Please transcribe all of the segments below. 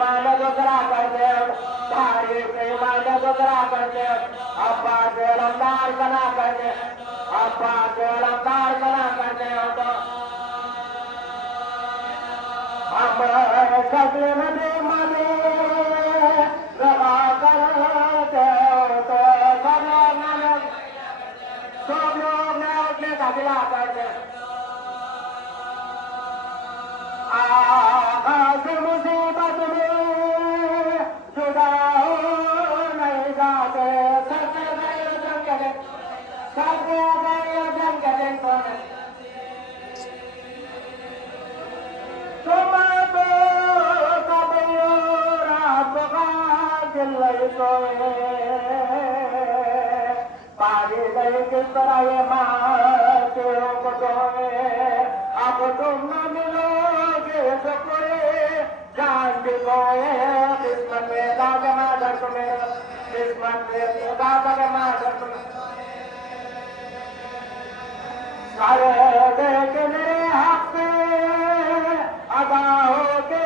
प्रेमाने दुसरा करते भारी प्रेमाने दुसरा करते अब्बा से अलमदार बना करते अब्बा से अलमदार बना करते हो तो हम सगले नदी मने रवा करते हो तो सब लोग ने उठने का गिला करते आज मुसीबत में जुदा हो नहीं जाते सबके गए जंगल तुम तो कब रात का दिल सोए पानी गई किस तरह ये माते को सोए अब तुम न मिलोगे तो कोई जान भी कोए किस्मत में दागे माधर तुम्हें किस्मत में दागे माधर तुम्हें सारे देखने हक अदा होके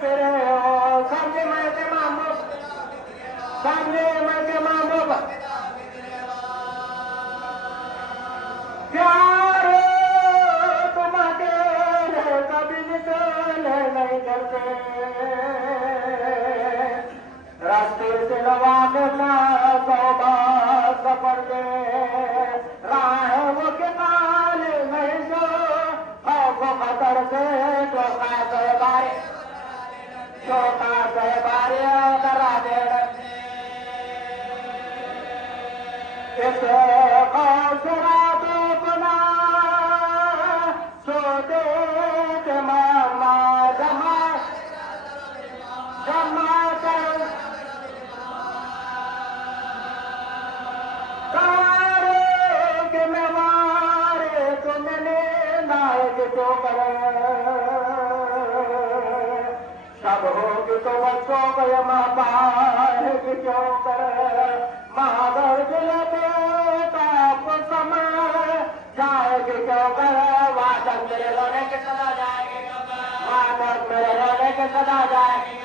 फिरे हो सामने मैं मामू सामने मैं मामू प्यार तुम्हारे कभी निकल नहीं करते रास्ते से लगा करना तौबा सफर दे राह वो के काले नहीं जो खौफ खतर से चौका सहबारे करा दे इस खौफ रातों बना सोते के मामा जमा कर के मैं मारे तुमने नायक तो कर सब होगी तो बच्चों को ये माँ पाए कि क्यों कर महादर जिले आपको समय जाएगी क्यों कर वादन मेरे रोने के सदा जाएगी वादन मेरे रोने के सदा जाएगी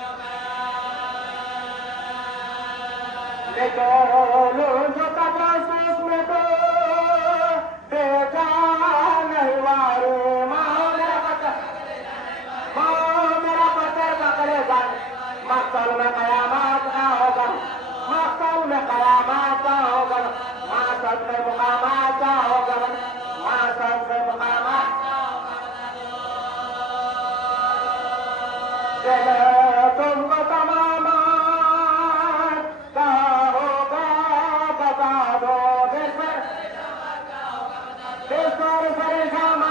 निकलो जो कबासूस में तो देखा नहीं वारे माँ मेरा पत्थर पकड़े जाने मक्तल में कयामत का होगा मक्तल में कयामत का होगा मासद में मुकामात का होगा मासद में मुकामात तुमको तमाम का होगा बता दो देशवर परेशान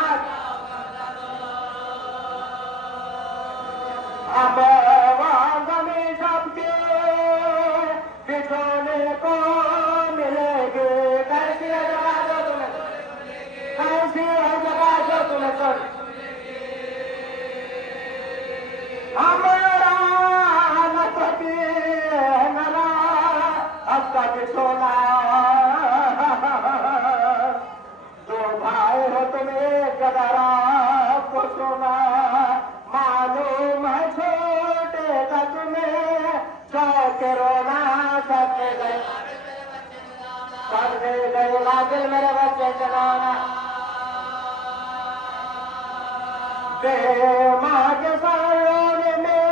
अब वांगने सबके बिछोने को मिलेगी कैसी जगह जो तुम्हें कैसी जगह जो तुम्हें कर हमारा नती नरा आपका बिछोना दो भाई हो तुम्हें गदरा को सोना मालूम है छोटे का तुम्हें चौके रोना सबके गए लागिल मेरे बच्चे चलाना माँ के सायों में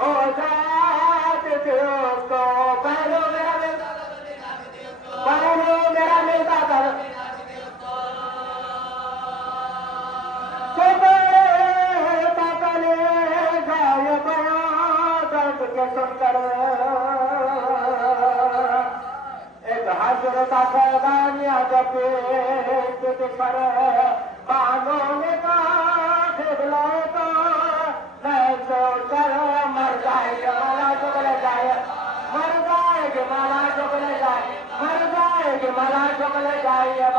हो जाते थे उसको पहलो मेरा मिलता था सुनकर एक हजरत सैदानिया जब पर बानों ने कहा तो मैं छोड़कर मर जाएगा माला चुकले जाए मर जाएगी माला चुकले जाए मर जाएगी माला चुकले जाइए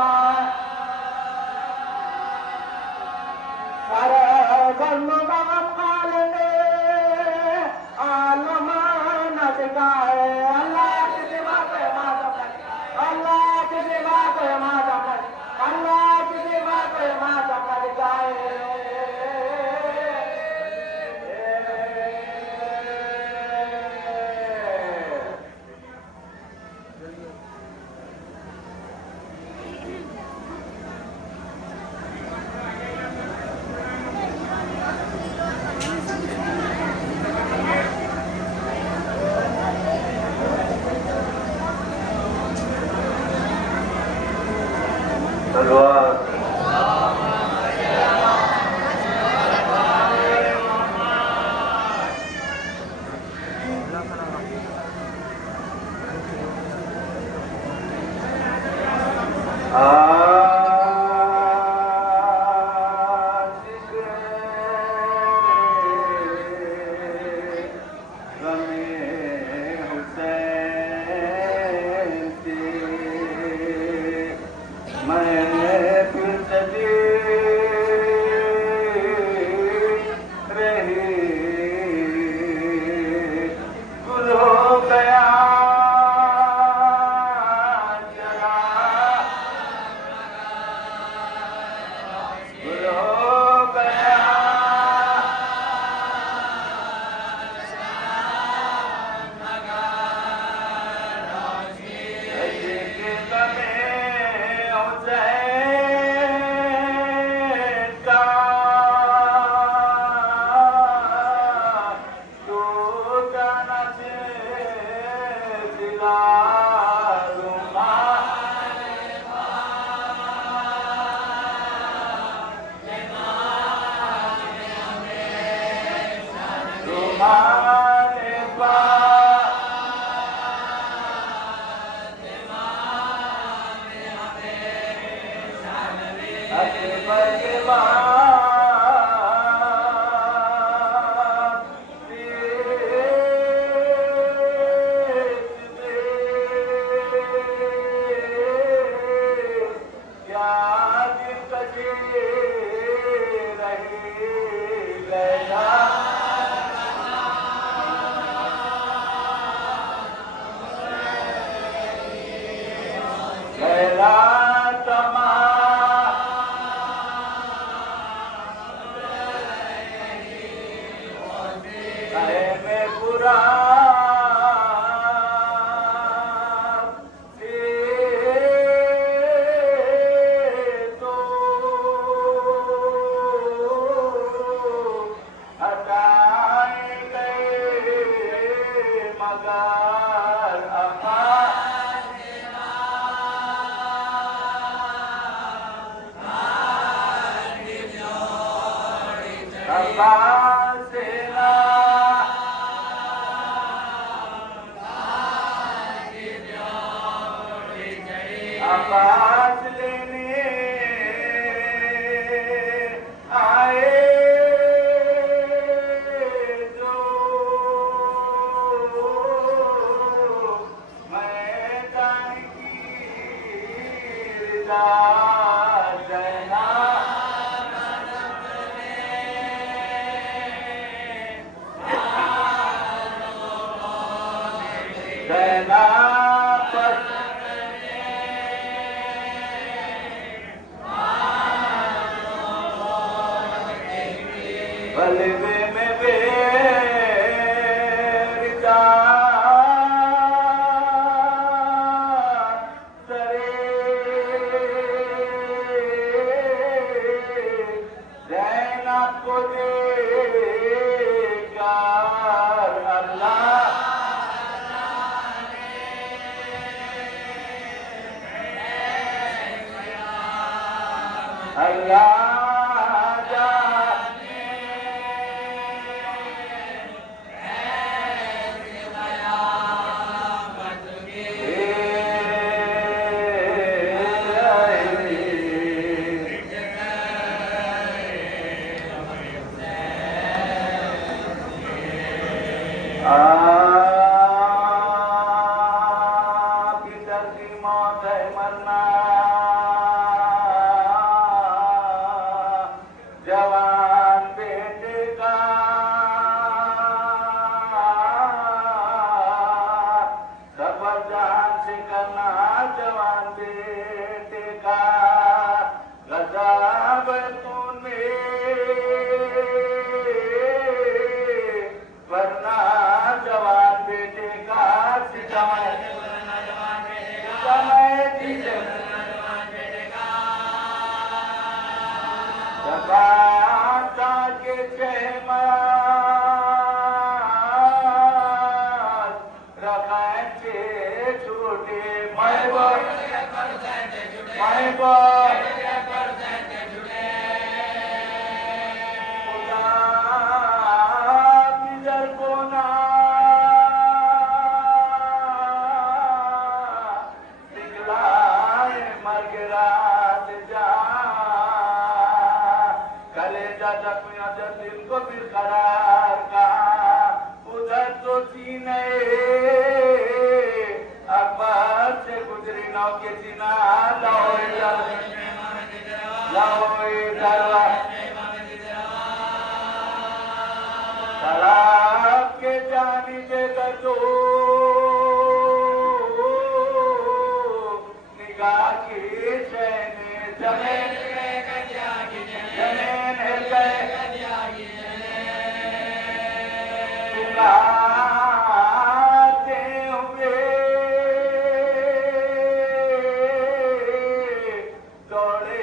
सारे जन्मों का लेंगे आलमान दिखाए अल्लाह की सेवा पे माता अल्लाह की सेवा पे माता अल्लाह की सेवा पे माता दिखाए का आवाज लेने आए जो मैदान की रजा देना बलवे में बेरिदा सरे जैना को देगा अल्लाह अल्लाह आपकी धरती मौत है मरना जवान बेटे का सफर जान से करना जवान बेटे का गज़ाब तूने वरना जवान बेटे का समय के रखे छूटे दिल को फिर करार का उधर तो सीने अकबर से गुजरी नौ के सीना लाओ दरवा शराब के जानी देगा तो निगाह की चैने जमीन हिल गए आते हुए दौड़े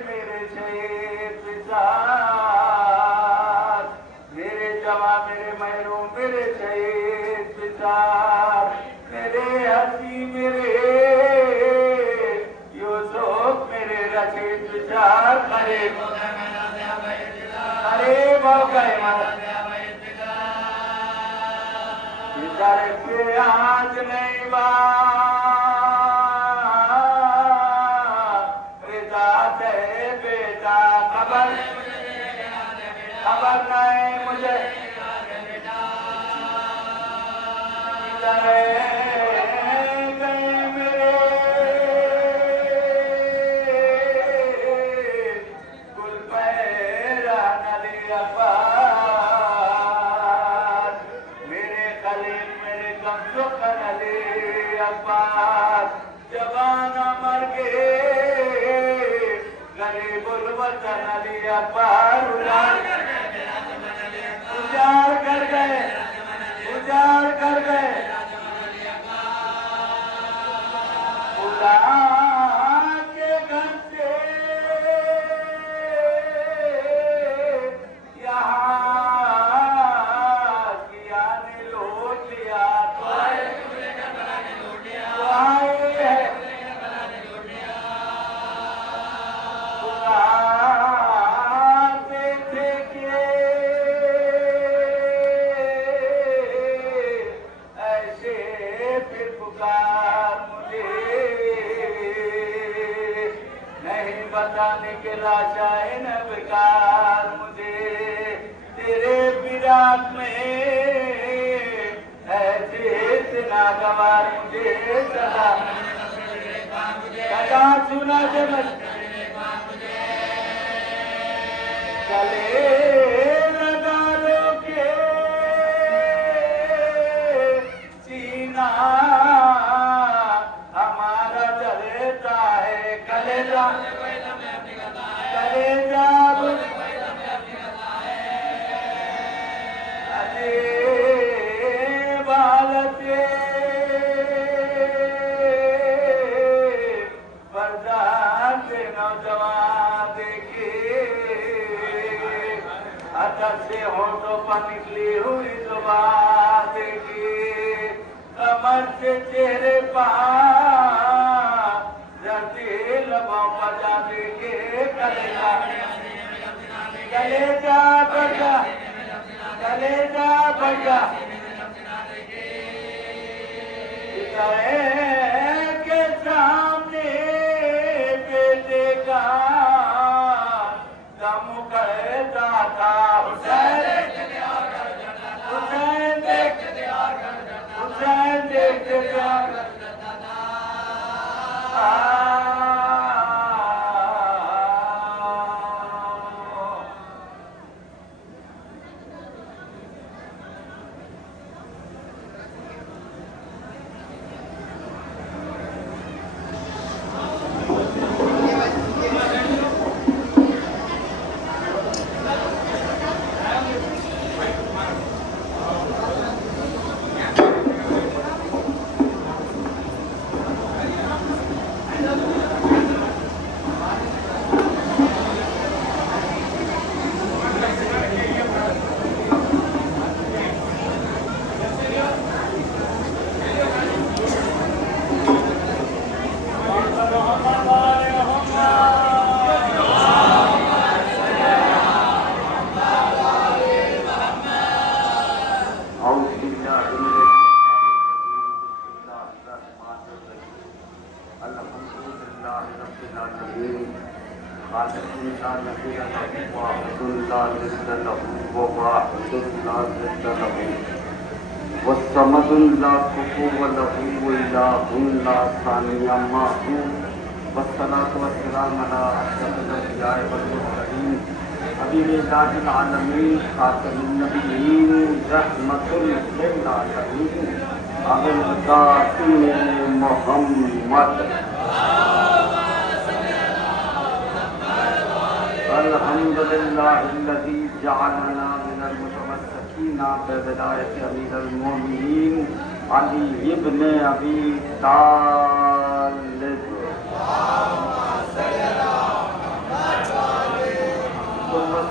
मेरे शहीद पिसार मेरे जवान मेरे महरूम मेरे शहीद पिसार मेरे आज नहीं बा बेटा खबर नहीं मुझे जवाना मर गए गरीबुल वतन अली अकबर उजाड़ कर गए खुदा के घर से यहाँ किया ने लौट लिया तो बताने के लाचाए न बेकार मुझे तेरे विराट में ऐसे इतना गवार मुझे सदा सुना दे गले लगा लो के सीना हमारा जलता है कलेजा नौजवान देखे अदर से होठों पर निकली हुई जुबान देखी कमर से चेहरे पर लबों पर जा देखे कलेजा बढ़ा के सामने बेटे का दम कहता था हुसैन देखते प्यार अल्हम्दुलिल्लाहिल्लज़ी जअलना मिनल मुतमस्सिकीना बिविलायति अमीरुल मोमिनीन अली इब्न अबी तालिब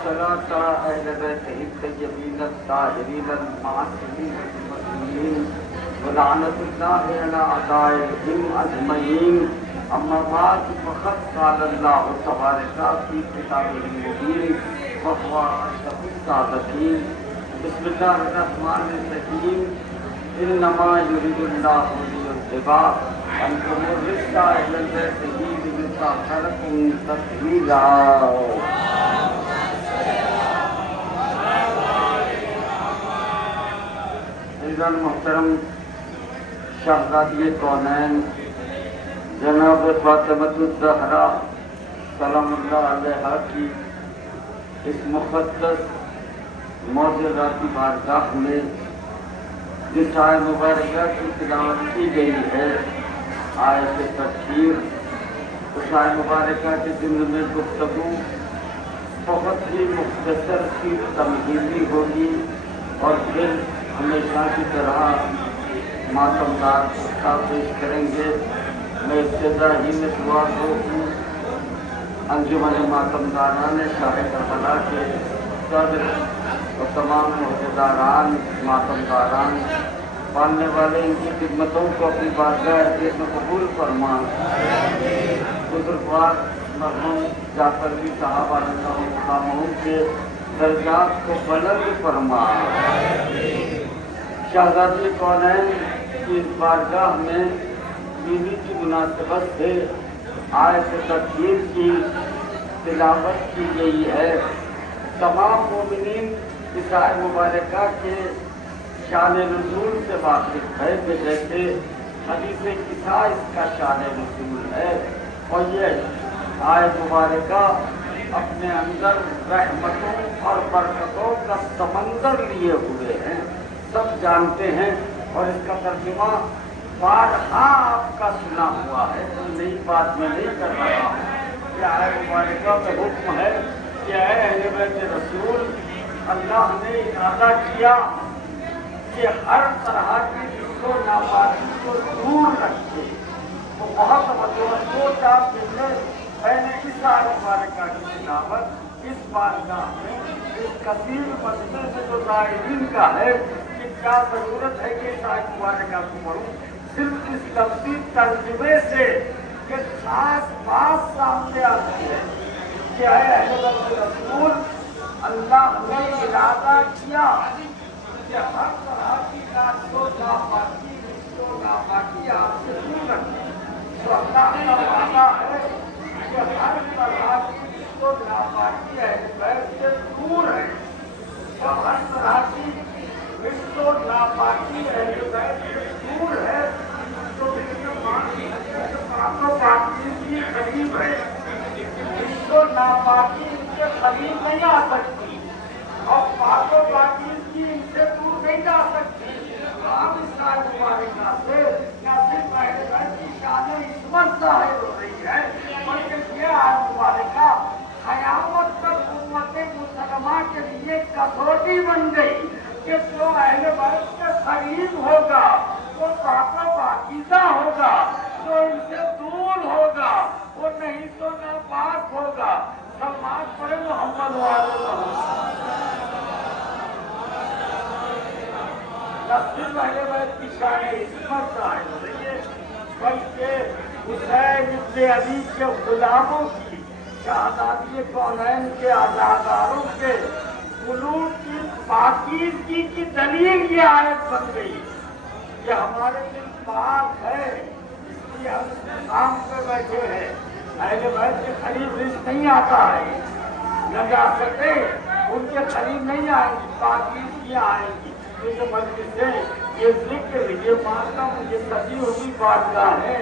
सलाता अहले बैतिही तय्यबीन ताहिरीन मासूमीन व लानतुल्लाहि अला अदाइहिम अजमईन अम्मा बाद फ़क़त क़ाल अल्लाहु तबारक फ़ी किताबिहिल मुबीन व हुवा अशरफुस सादिक़ीन। बिस्मिल्लाहिर रहमानिर रहीम। इन्नमा युरिदुल्लाहु लियुज़हिबा अन्कुमुर रिज्सा अहलल बैति व युतahhirakum तत्हीरा। इज़्ज़त मोहतरम शहज़ादी कौनैन जनाब फ़ातिमतुज़ ज़हरा सलामुल्लाह अलैहा की इस मुक़द्दस मौजज़ाती बारगाह में जिस आय मुबारका की तिलावत की गई है, आयत तकरीर, उस आय मुबारका के ज़िम्न में गुफ्तगू बहुत ही मुख्तसर सी तमहीदी होगी और फिर हमेशा की तरह मातमदार किस्सा पेश करेंगे। मैं इब्तिदा ही में दुआ गो हूँ अंजुमन मातमदारान शाह करबला के सदर और तमाम मुहद्दिदारान मातमदारान पालने वाले इनकी खिदमतों को अपनी बारगाह में कबूल फरमा। बुजुर्गवार मरहूम जाफरी साहब अलैहिस्सलाम के दर्जात को बुलंद फरमा। शहज़ादी कौनैन की इस बारगाह में बीवी की मुनासिबत से आयत तकरीर की तिलावत की गई है। तमाम मोमिनीन इस आयत मुबारका के शान नुज़ूल से वाकिफ है कि जैसे हदीस किसा इसका शान नुज़ूल है, और ये आयत मुबारका अपने अंदर रहमतों और बरकतों का समंदर लिए हुए हैं, सब जानते हैं। और इसका तर्जुमा बारहा आपका सुना हुआ है, तो नई बात में नहीं कर रहा हूँ। यह आयत मुबारका में हुक्म है कि अहले बैत रसूल, अल्लाह ने इरादा किया कि हर तरह की जिसको नापाकी को दूर रखे। तो बहुत मजबूत आप मैंने इस आयत मुबारका की तिलावत इस बारगाह में इस कसीर मजमे में जो ज़ाहिरीन का है कि क्या ज़रूरत है कि इस आयत मुबारका को पढ़ूँ, सिर्फ इस लफ्ज़ी तर्जुमे से कि खास बात सामने आती है कि अहले बैत रसूल, अल्लाह ने इरादा किया कि हर तरह की नापाकी आपसे दूर रखें। तो अल्लाह का वादा है कि हर तरह की नापाकी अहले बैत से दूर है। तो हर तरह की नापाकी अहले बैत से दूर है, तो पाकी करीब है। इसको नापाकी इनसे करीब नहीं आ सकती और पाको पाकी की इनसे दूर नहीं जा सकती। आप इस आयत मुबारका से न सिर्फ अहले बैत की शान इस्मत ज़ाहिर हो रही है, बल्कि ये आयत मुबारका क़यामत तक उम्मत मुसलमा के लिए कसौटी बन गई कि जो अहले बैत के करीब होगा वो पाको पाकीज़ा होगा, जो इनसे दूर होगा वो नहीं तो नापाक होगा। सलमान पढ़े मोहम्मद वाले सिर्फ अहले बैत की शान इस्मत ज़ाहिर हो रही है, बल्कि हुसैन इब्न अली के गुलामों की, शहज़ादी कौनैन के अज़ादारों के कुलूब की पाकीज़गी की दलील ये आयत बन गई कि हमारे दिल पाक है, इसलिए हम काम पे बैठे हैं। अहले बैत के करीब रिज़्क़ नहीं आता है, न जा सकते, उनके करीब नहीं आएंगी, पाकीज़गियाँ आएंगी। ये मजलिसें, ये जिक्र, ये मातम, ये सजी हुई बारगाह है,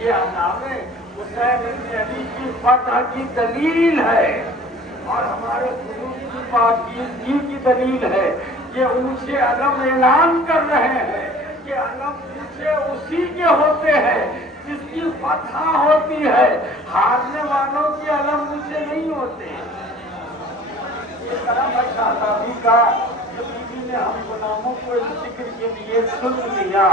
ये अनामे हुसैन इब्न अली की फतह की दलील है और हमारे कुलूब की पाकीज़गी की दलील है। ये ऊंचे अलम ऐलान कर रहे हैं कि अलम ऊंचे उसी के होते हैं जिसकी फतह होती है, हारने वालों के अलम ऊंचे नहीं होते। ये करम है शहज़ादी का, बीवी ने हम गुलामों को इस जिक्र के लिए सुन लिया,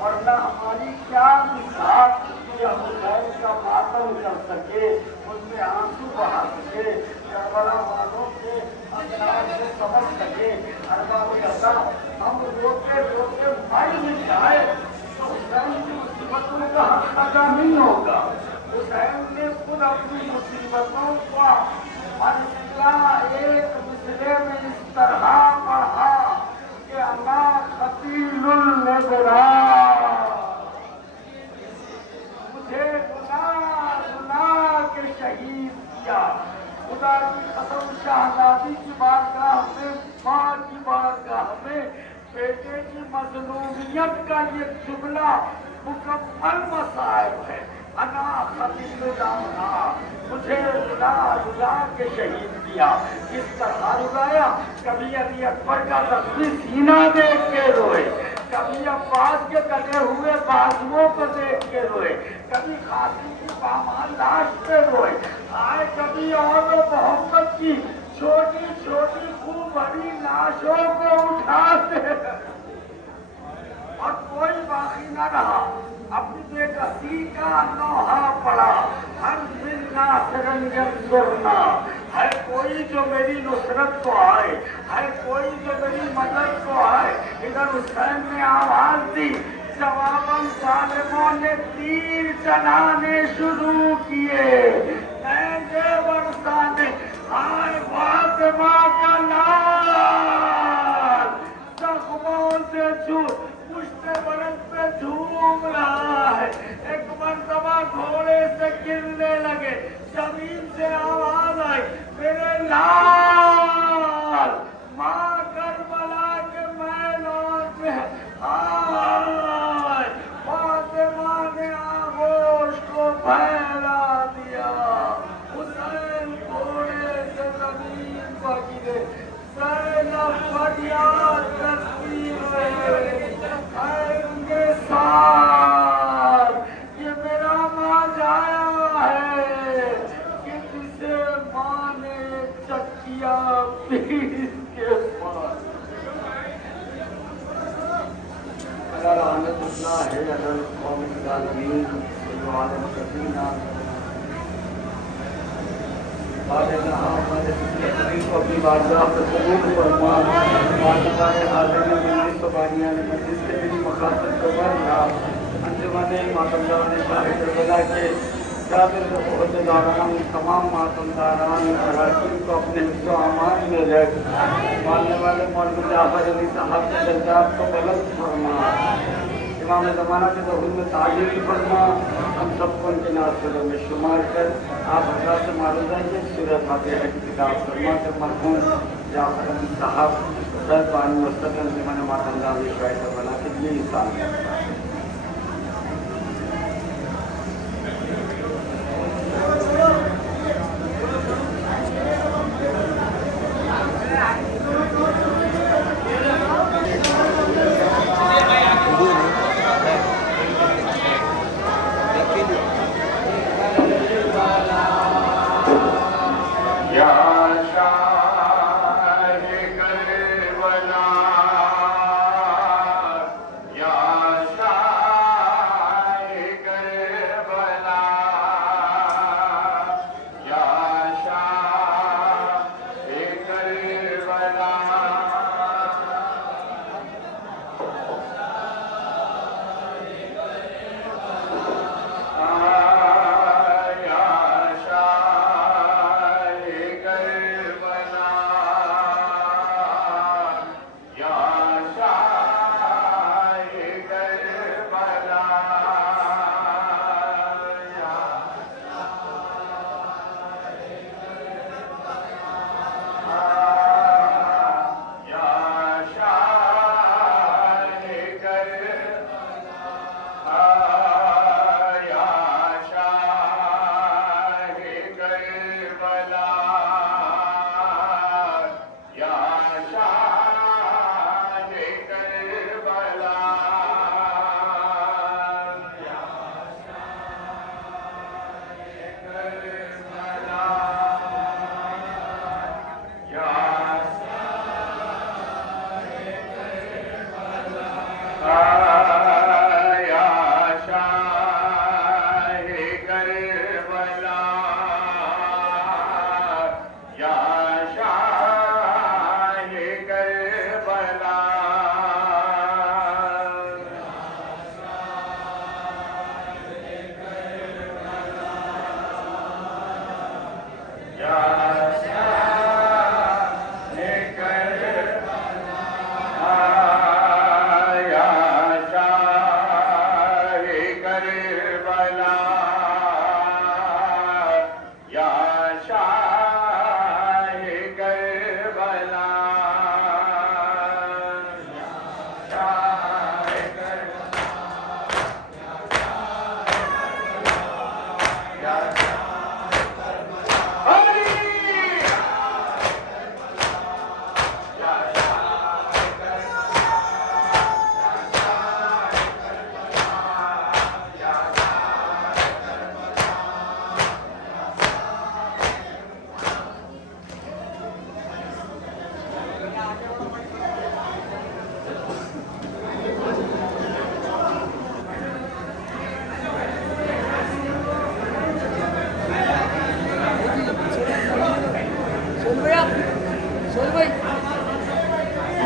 वरना हमारी क्या मिसाल कि हम हुसैन का मातम कर सके, उनमें आंसू बहा सके, करबला वालों के अंदाज से समझ सके। हम रोते रोते मर नहीं जाए तो हुसैन की मुसीबतों का हक अदा नहीं होगा। नजरा मुझे गुना के शहीद किया। खुदा की कसम शहजादी की बारगाह में, माँ की बारगाह में बेटे की मजलूमियत का ये जुमला मुकम्मल मसाइब है। अना खतीबुल्लाह, मुझे रुला के शहीद किया। किस तरह रुलाया? कभी अली अकबर का जख्मी सीना देख के रोए, कभी अब्बास के कटे हुए बाजुओं को देख के रोए, कभी खासी की पामाल लाश पे रोए, आए कभी और मोहम्मद की छोटी छोटी खूब बड़ी लाशों को उठाते और कोई बाकी न रहा। अपनी बेकसी का नौहा पड़ा, हर मिलना सरंजन सुरना है। कोई जो मेरी नुसरत को आए, है कोई जो मेरी मदद को आए। इधर हुसैन ने आवाज दी, जवाबन जालिमों ने तीर चलाने शुरू किए, नैजे बरसाने हाय फातिमा का लाल जख्मों से छूट पुश्ते बरस पे झूम रहा है। एक मरतबा घोड़े से गिरने लगे, जमीन से आवाज आई, मेरे लाल। माँ करबला के मैदान में आए, फातिमा ने आगोश को फैला दिया। हुसैन घोड़े से जमीन पर गिरे, ज़ैनब फरियाद करती रहे, उनके साथ ये मेरा माँ जाया है कि जिसे माँ ने चकिया पीस के पास। अगर आने उतना है, अगर कौम का दीन जो आलम सकीना को अपनी बारगाह पर कबूल फरमा। मस्जिद से मेरी मकासद को बरना अंजुमने मातमदारान शाह करबला के जाबिर ओहदेदारान, तमाम मातमदारान अराकीन को अपने हिस्सों अमान में रख। मानने वाले मौलवी जाफर अली साहब के दर्जात को बुलंद फरमा। इमाम ज़माना के ज़हूर में ताज़ील फरमा। हम सबको उनके नाज़िरों में शुमार कर आप हज़रात से मालूम है कि सूरह फातिहा की किताब फरमा कर मरहूम जाफर अली साहब पानी मुस्तक़िल ज़माने मातमदार शायद बना के ये इंसान है। या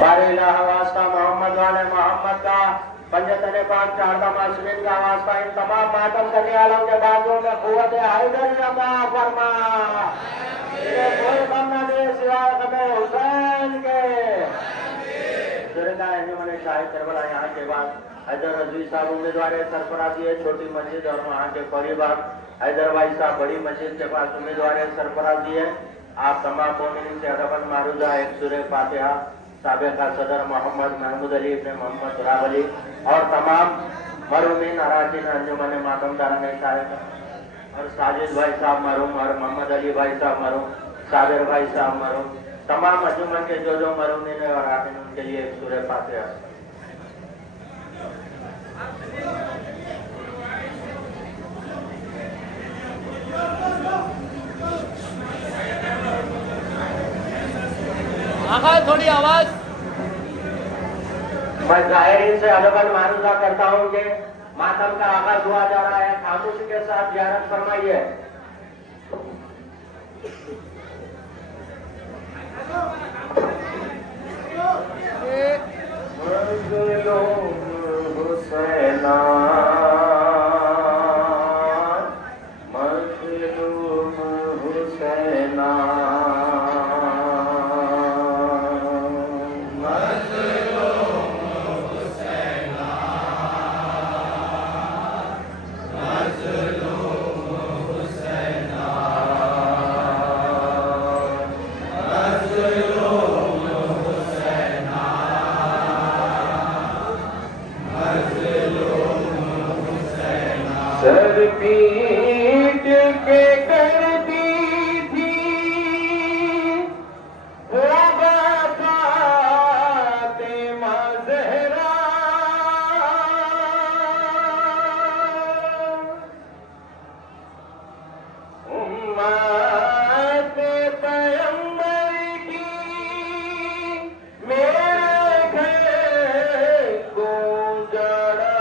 बारेला वास्ता मोहम्मद वाले मोहम्मद का पंजतने पाक चारदा मासमिन का वास्ता इन तमाम मातम करने वालों के बाजू में कुव्वत हैदर अता फरमा। ये कोई कम न दे सिवाय ख़ुदा हुसैन के। दरगाह अंजुमन शाही करबला यहाँ के बाद हैदर रज़वी साहब उम्मीदवार सरफराजी है छोटी मस्जिद और वहाँ के करीब हैदर भाई साहब बड़ी मस्जिद के पास उम्मीदवार सरफराजी है। आप तमाम मोमिनीन से अदबन मारूजा एक सूरह फातिहा साबिका सदर मोहम्मद महमूद अली इब्न मोहम्मद राव अली और तमाम मरूमीन अराकीन अंजुमन मातम दारंग शायद और साजिद भाई साहब मरूम और मोहम्मद अली भाई साहब मरूम साबिर भाई साहब मरूम तमाम अंजुमन के जो मरूमीन और अराकीन उनके लिए एक सूरह फातिहा। थोड़ी आवाज। मैं जाहिरीन से अदबन मारूजा करता हूँ कि मातम का आगाज हुआ जा रहा है। खामोशी के साथ ज़ियारत फरमाइए। हुसैना सर पीट के कर दी थी फातिमा ज़हरा उम्मत पैगंबर की मेरे घर को जड़ा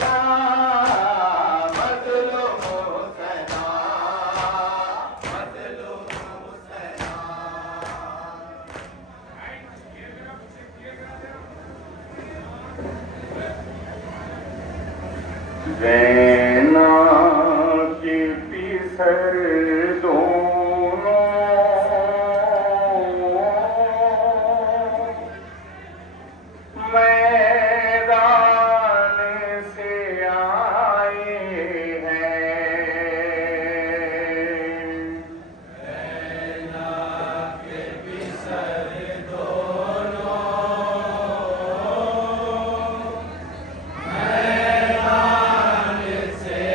का मजलूम हुसैना, मजलूम हुसैना। ज़ैना की पिसर दोनों मैदान से आए हैं। ज़ैना के पिसर दोनों मैदान से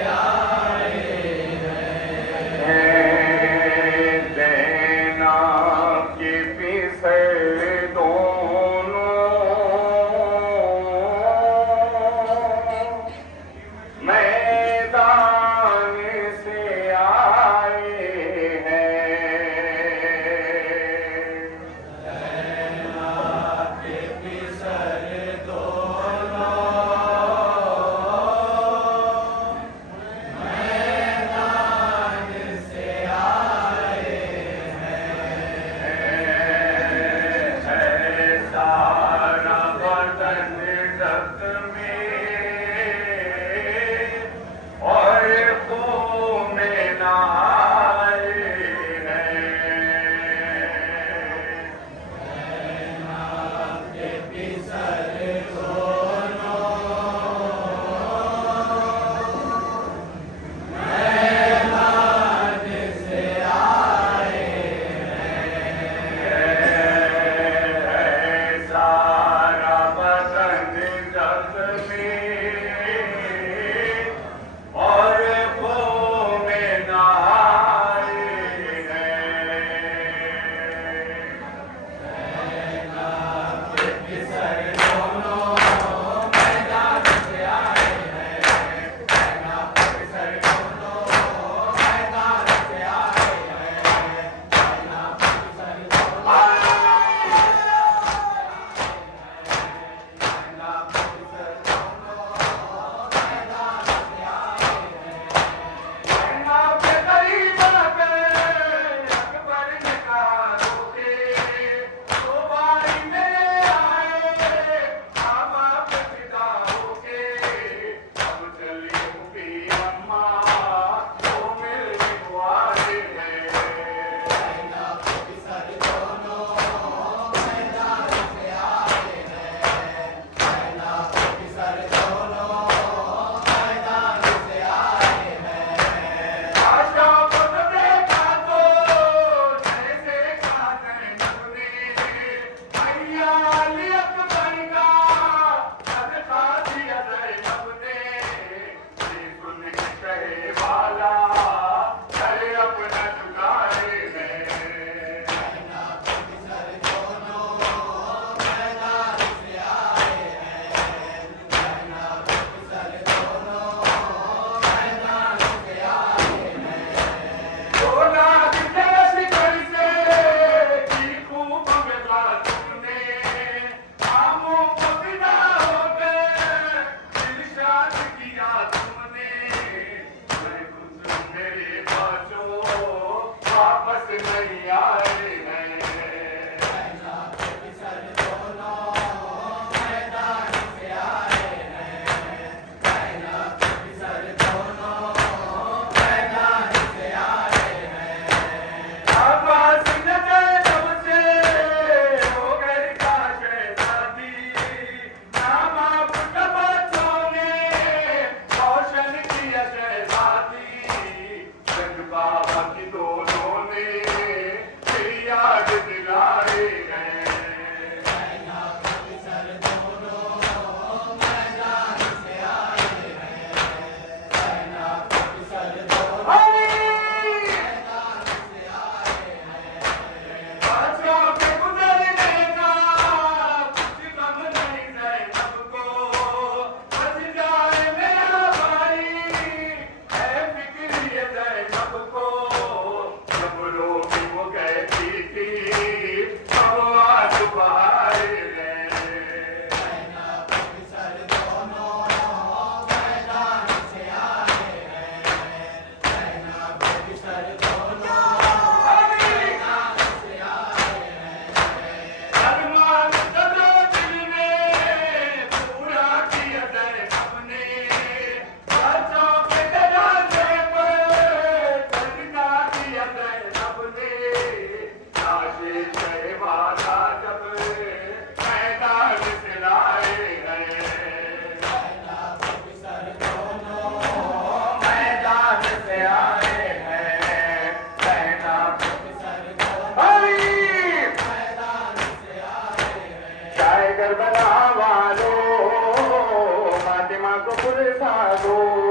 साधू